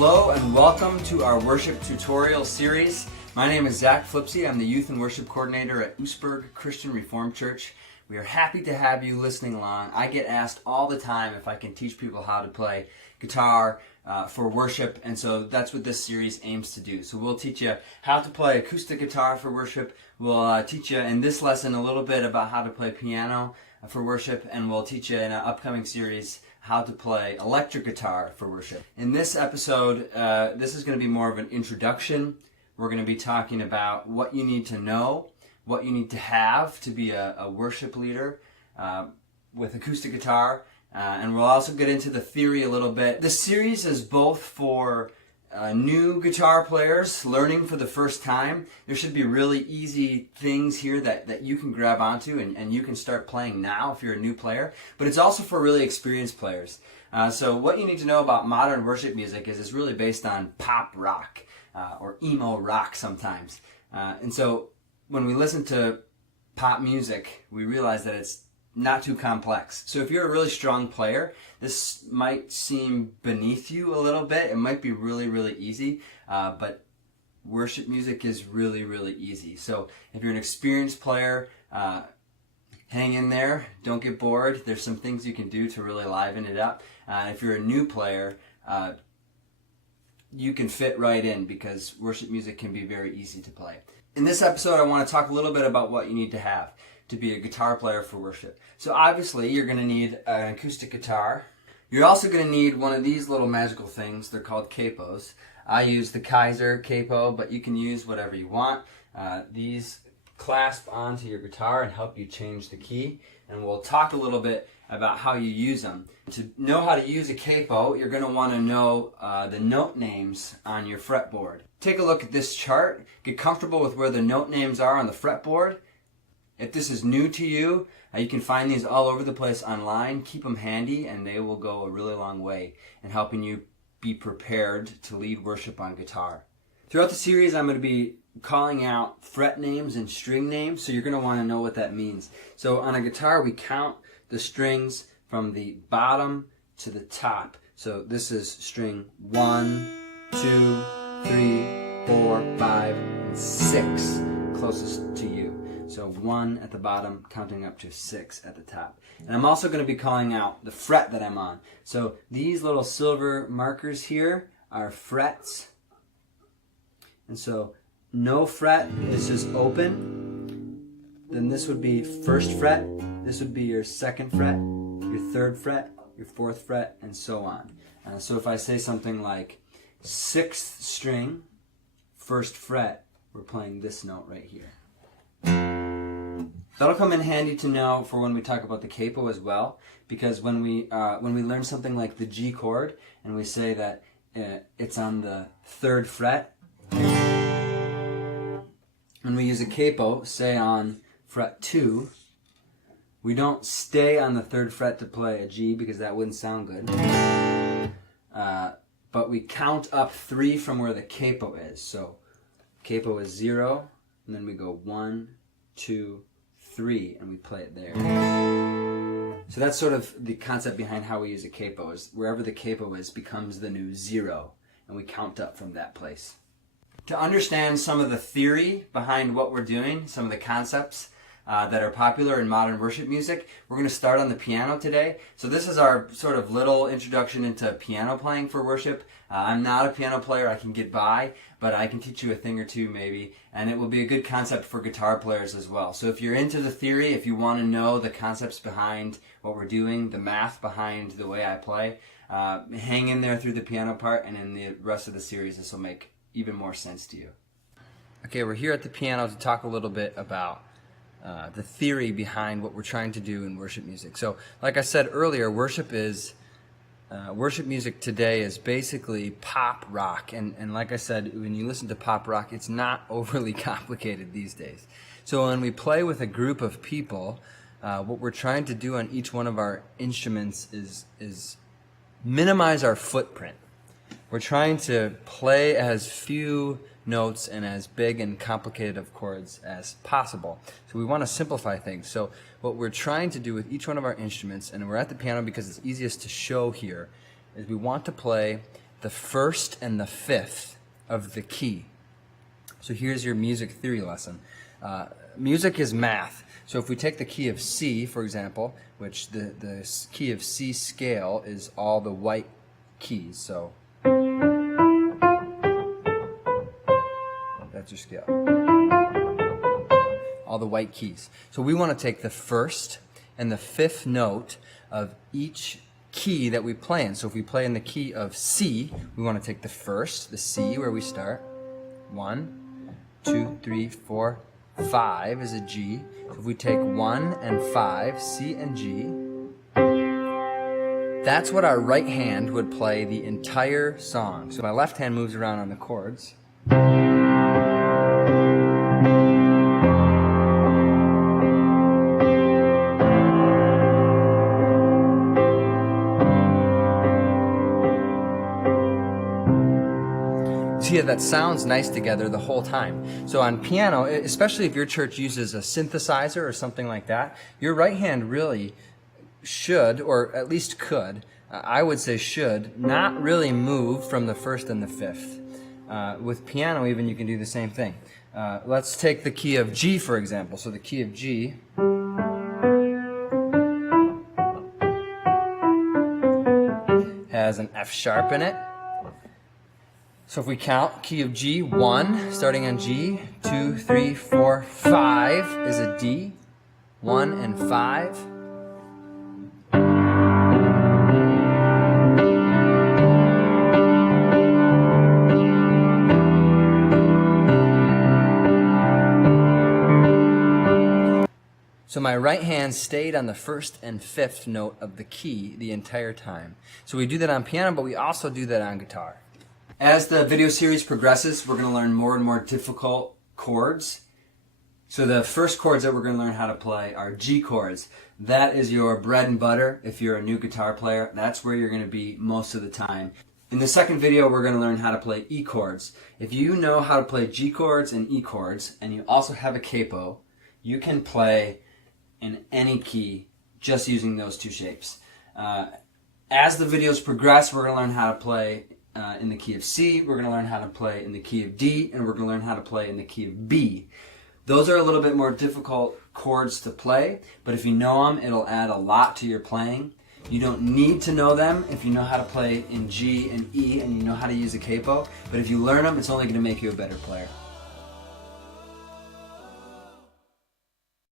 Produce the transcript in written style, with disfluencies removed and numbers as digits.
Hello and welcome to our worship tutorial series. My name is Zack Flipse. I'm the Youth and Worship Coordinator at Oostburg Christian Reformed Church. We are happy to have you listening along. I get asked all the time if I can teach people how to play guitar for worship, and so that's what this series aims to do. So we'll teach you how to play acoustic guitar for worship. We'll teach you in this lesson a little bit about how to play piano for worship, and we'll teach you in an upcoming series how to play electric guitar for worship. In this episode, this is going to be more of an introduction. We're going to be talking about what you need to know, what you need to have to be a worship leader with acoustic guitar, and we'll also get into the theory a little bit. This series is both for new guitar players learning for the first time. There should be really easy things here that you can grab onto and you can start playing now if you're a new player, but it's also for really experienced players. So what you need to know about modern worship music is it's really based on pop rock or emo rock sometimes. And so when we listen to pop music, we realize that it's not too complex. So if you're a really strong player, this might seem beneath you a little bit. It might be really, really easy, but worship music is really, really easy. So if you're an experienced player, hang in there. Don't get bored. There's some things you can do to really liven it up. If you're a new player, you can fit right in because worship music can be very easy to play. In this episode, I want to talk a little bit about what you need to have to be a guitar player for worship. So obviously, you're going to need an acoustic guitar. You're also going to need one of these little magical things. They're called capos. I use the Kaiser capo, but you can use whatever you want. These clasp onto your guitar and help you change the key. And we'll talk a little bit about how you use them. To know how to use a capo, you're going to want to know the note names on your fretboard. Take a look at this chart. Get comfortable with where the note names are on the fretboard. If this is new to you, you can find these all over the place online. Keep them handy and they will go a really long way in helping you be prepared to lead worship on guitar. Throughout the series, I'm going to be calling out fret names and string names, so you're going to want to know what that means. So on a guitar, we count the strings from the bottom to the top. So this is string 1, 2, 3, 4, 5, and 6, closest to you. So 1 at the bottom, counting up to 6 at the top. And I'm also going to be calling out the fret that I'm on. So these little silver markers here are frets. And so no fret is just open. Then this would be first fret. This would be your second fret, your third fret, your fourth fret, and so on. So if I say something like 6th string, first fret, we're playing this note right here. That'll come in handy to know for when we talk about the capo as well, because when we learn something like the G chord and we say that it's on the 3rd fret, when we use a capo, say on fret 2, we don't stay on the 3rd fret to play a G because that wouldn't sound good, but we count up 3 from where the capo is. So capo is 0, and then we go 1, 2, 3, and we play it there. So that's sort of the concept behind how we use a capo, is wherever the capo is becomes the new 0, and we count up from that place. To understand some of the theory behind what we're doing, some of the concepts that are popular in modern worship music, we're going to start on the piano today. So this is our sort of little introduction into piano playing for worship. I'm not a piano player, I can get by, but I can teach you a thing or two maybe, and it will be a good concept for guitar players as well. So if you're into the theory, if you want to know the concepts behind what we're doing, the math behind the way I play, hang in there through the piano part, and in the rest of the series this will make even more sense to you. Okay, we're here at the piano to talk a little bit about the theory behind what we're trying to do in worship music. So, like I said earlier, worship music today is basically pop rock, and like I said, when you listen to pop rock, it's not overly complicated these days. So when we play with a group of people, what we're trying to do on each one of our instruments is minimize our footprint. We're trying to play as few notes and as big and complicated of chords as possible. So we want to simplify things. So what we're trying to do with each one of our instruments, and we're at the piano because it's easiest to show here, is we want to play the first and the fifth of the key. So here's your music theory lesson. Music is math. So if we take the key of C, for example, which the key of C scale is all the white keys. So that's your scale. All the white keys. So we want to take the first and the fifth note of each key that we play in. So if we play in the key of C, we want to take the first, the C where we start. 1, 2, 3, 4, 5 is a G. So if we take 1 and 5, C and G, that's what our right hand would play the entire song. So my left hand moves around on the chords. See, that sounds nice together the whole time. So on piano, especially if your church uses a synthesizer or something like that, your right hand really should, or at least could, I would say should, not really move from the first and the fifth. With piano even, you can do the same thing. Let's take the key of G, for example. So the key of G has an F sharp in it. So if we count, key of G, 1, starting on G, 2, 3, 4, 5 is a D, 1 and 5. So my right hand stayed on the first and fifth note of the key the entire time. So we do that on piano, but we also do that on guitar. As the video series progresses, we're going to learn more and more difficult chords. So the first chords that we're going to learn how to play are G chords. That is your bread and butter if you're a new guitar player. That's where you're going to be most of the time. In the second video, we're going to learn how to play E chords. If you know how to play G chords and E chords, and you also have a capo, you can play in any key just using those two shapes. As the videos progress, we're going to learn how to play in the key of C, we're going to learn how to play in the key of D, and we're going to learn how to play in the key of B. Those are a little bit more difficult chords to play, but if you know them, it'll add a lot to your playing. You don't need to know them if you know how to play in G and E and you know how to use a capo, but if you learn them, it's only going to make you a better player.